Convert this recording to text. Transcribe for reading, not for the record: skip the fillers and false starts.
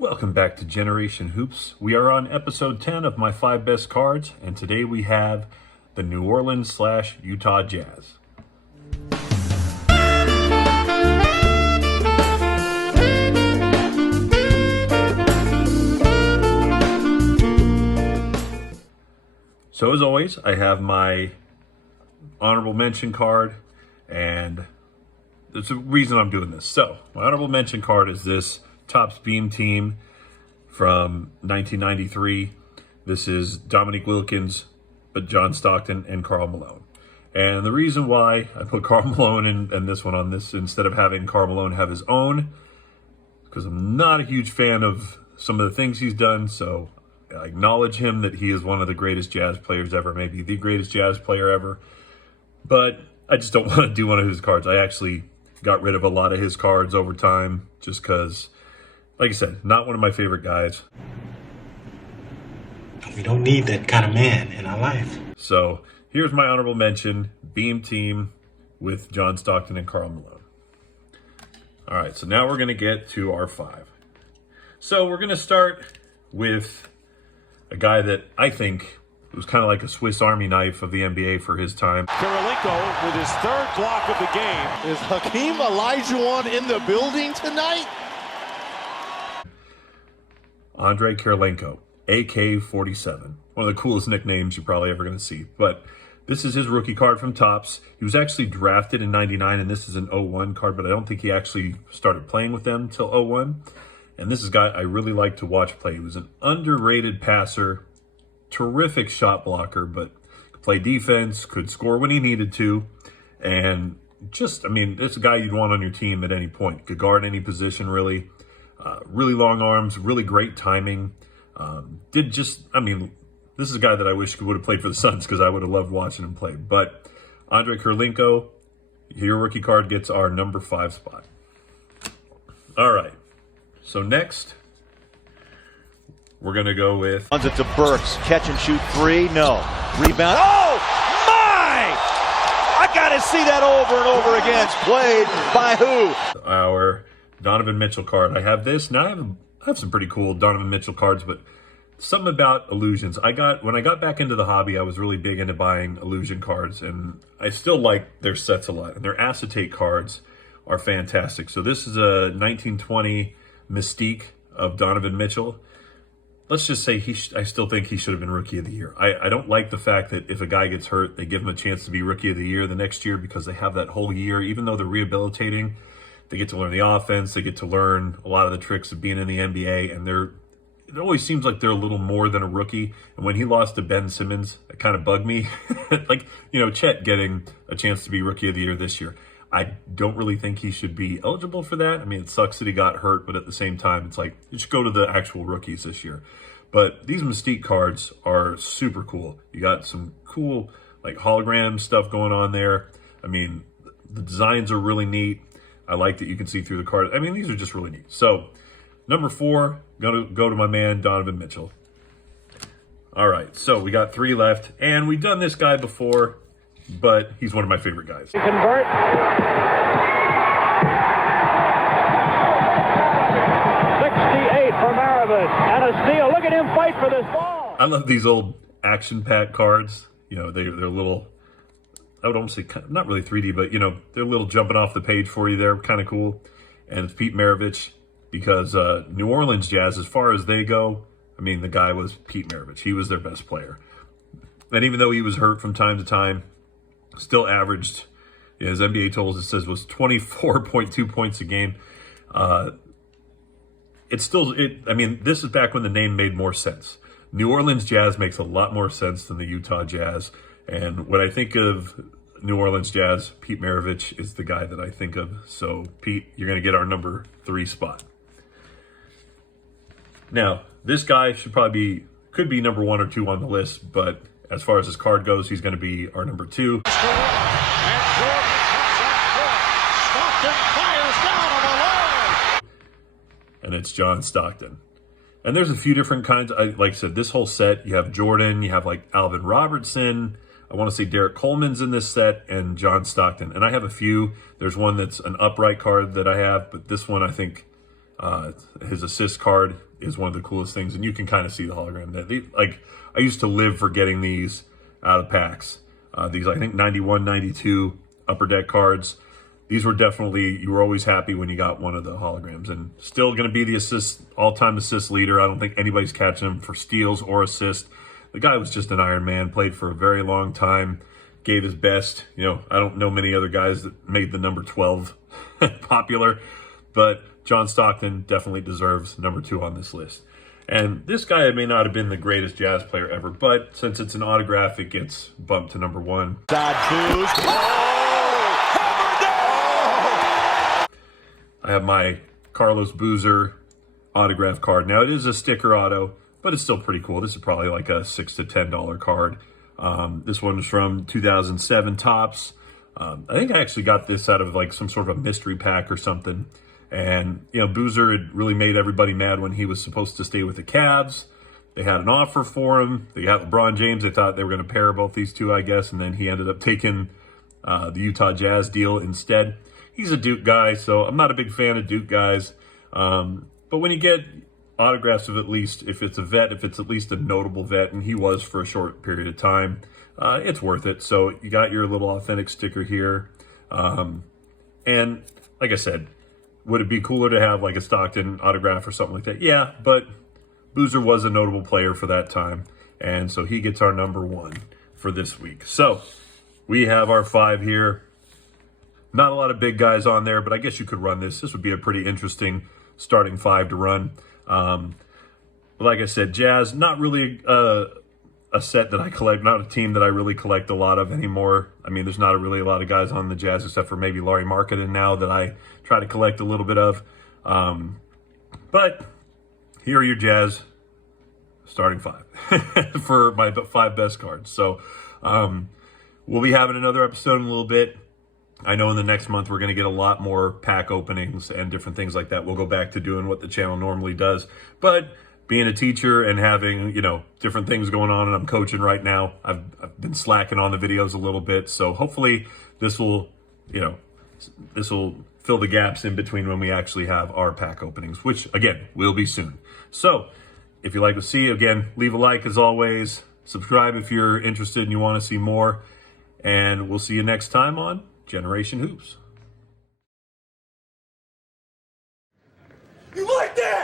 Welcome back to Generation Hoops. We are on episode 10 of my 5 best cards, and today we have the New Orleans/Utah Jazz. So as always, I have my honorable mention card, and there's a reason I'm doing this. So my honorable mention card is this Topps Beam Team from 1993. This is Dominique Wilkins, but John Stockton and Karl Malone. And the reason why I put Karl Malone in this one on this instead of having Karl Malone have his own, because I'm not a huge fan of some of the things he's done. So I acknowledge him that he is one of the greatest Jazz players ever, maybe the greatest Jazz player ever. But I just don't want to do one of his cards. I actually got rid of a lot of his cards over time just because, like I said, not one of my favorite guys. We don't need that kind of man in our life. So here's my honorable mention, Beam Team with John Stockton and Karl Malone. All right, so now we're going to get to our 5. So we're going to start with a guy that I think was kind of like a Swiss Army knife of the NBA for his time. Kirilenko with his 3rd block of the game. Is Hakeem Olajuwon in the building tonight? Andrei Kirilenko, AK-47. One of the coolest nicknames you're probably ever going to see. But this is his rookie card from Topps. He was actually drafted in 99, and this is an 01 card, but I don't think he actually started playing with them until 01. And this is a guy I really like to watch play. He was an underrated passer, terrific shot blocker, but could play defense, could score when he needed to. And just, I mean, it's a guy you'd want on your team at any point. Could guard any position, really. Really long arms, really great timing. This is a guy that I wish would have played for the Suns because I would have loved watching him play. But Andrei Kirilenko, your rookie card gets our number 5 spot. All right. So next, we're going to go with... Runs it to Burks. Catch and shoot 3. No. Rebound. Oh, my! I got to see that over and over again. It's played by who? Our Donovan Mitchell card. I have this. Now I have some pretty cool Donovan Mitchell cards, but something about illusions. When I got back into the hobby, I was really big into buying illusion cards, and I still like their sets a lot. And their acetate cards are fantastic. So this is a 1920 Mystique of Donovan Mitchell. Let's just say I still think he should have been Rookie of the Year. I don't like the fact that if a guy gets hurt, they give him a chance to be Rookie of the Year the next year because they have that whole year, even though they're rehabilitating. They get to learn the offense. They get to learn a lot of the tricks of being in the NBA, and it always seems like they're a little more than a rookie. And when he lost to Ben Simmons, it kind of bugged me. Like, Chet getting a chance to be Rookie of the Year this year. I don't really think he should be eligible for that. I mean, it sucks that he got hurt, but at the same time, it's like, you should go to the actual rookies this year. But these Mystique cards are super cool. You got some cool, like, hologram stuff going on there. I mean, the designs are really neat. I like that you can see through the card. I mean, these are just really neat. So, number 4, gonna go to my man, Donovan Mitchell. All right, so we got 3 left, and we've done this guy before, but he's one of my favorite guys. Convert. 68 for Maravich, and a steal. Look at him fight for this ball. I love these old action pack cards. They're little, I would almost say, not really 3D, but, they're a little jumping off the page for you there. Kind of cool. And it's Pete Maravich because New Orleans Jazz, as far as they go, I mean, the guy was Pete Maravich. He was their best player. And even though he was hurt from time to time, still averaged, as NBA totals it says, was 24.2 points a game. This is back when the name made more sense. New Orleans Jazz makes a lot more sense than the Utah Jazz. And when I think of New Orleans Jazz, Pete Maravich is the guy that I think of. So, Pete, you're going to get our number 3 spot. Now, this guy could be number 1 or 2 on the list, but as far as his card goes, he's going to be our number 2. And it's John Stockton. And there's a few different kinds. Like I said, this whole set, you have Jordan, you have like Alvin Robertson, I want to say Derek Coleman's in this set, and John Stockton. And I have a few. There's one that's an upright card that I have, but this one I think his assist card is one of the coolest things, and you can kind of see the hologram. Like, I used to live for getting these out of packs. These, I think, 91, 92 Upper Deck cards. These were definitely, you were always happy when you got one of the holograms. And still going to be the all-time assist leader. I don't think anybody's catching him for steals or assists. The guy was just an Iron Man, played for a very long time, gave his best. You know, I don't know many other guys that made the number 12 popular, but John Stockton definitely deserves number 2 on this list. And this guy may not have been the greatest Jazz player ever, but since it's an autograph, it gets bumped to number 1. I have my Carlos Boozer autograph card. Now, it is a sticker auto, but it's still pretty cool. This is probably like a $6 to $10 card. This one's from 2007 Topps. I think I actually got this out of like some sort of a mystery pack or something. And, you know, Boozer had really made everybody mad when he was supposed to stay with the Cavs. They had an offer for him. They got LeBron James. They thought they were going to pair both these two, I guess. And then he ended up taking the Utah Jazz deal instead. He's a Duke guy, so I'm not a big fan of Duke guys. But when you get autographs of at least, if it's a vet, if it's at least a notable vet, and he was for a short period of time, it's worth it. So you got your little authentic sticker here. And like I said, would it be cooler to have like a Stockton autograph or something like that? Yeah, but Boozer was a notable player for that time. And so he gets our number 1 for this week. So we have our 5 here. Not a lot of big guys on there, but I guess you could run this. This would be a pretty interesting starting 5 to run. But like I said, Jazz, not really a set that I collect, not a team that I really collect a lot of anymore. I mean, there's not really a lot of guys on the Jazz except for maybe Larry Markkanen now that I try to collect a little bit of. But here are your Jazz starting 5 for my 5 best cards. So we'll be having another episode in a little bit. I know in the next month we're going to get a lot more pack openings and different things like that. We'll go back to doing what the channel normally does. But being a teacher and having, you know, different things going on, and I'm coaching right now, I've been slacking on the videos a little bit. So hopefully this will, you know, this will fill the gaps in between when we actually have our pack openings, which again will be soon. So if you like to see, again, leave a like as always. Subscribe if you're interested and you want to see more. And we'll see you next time on Generation Hoops. You like that?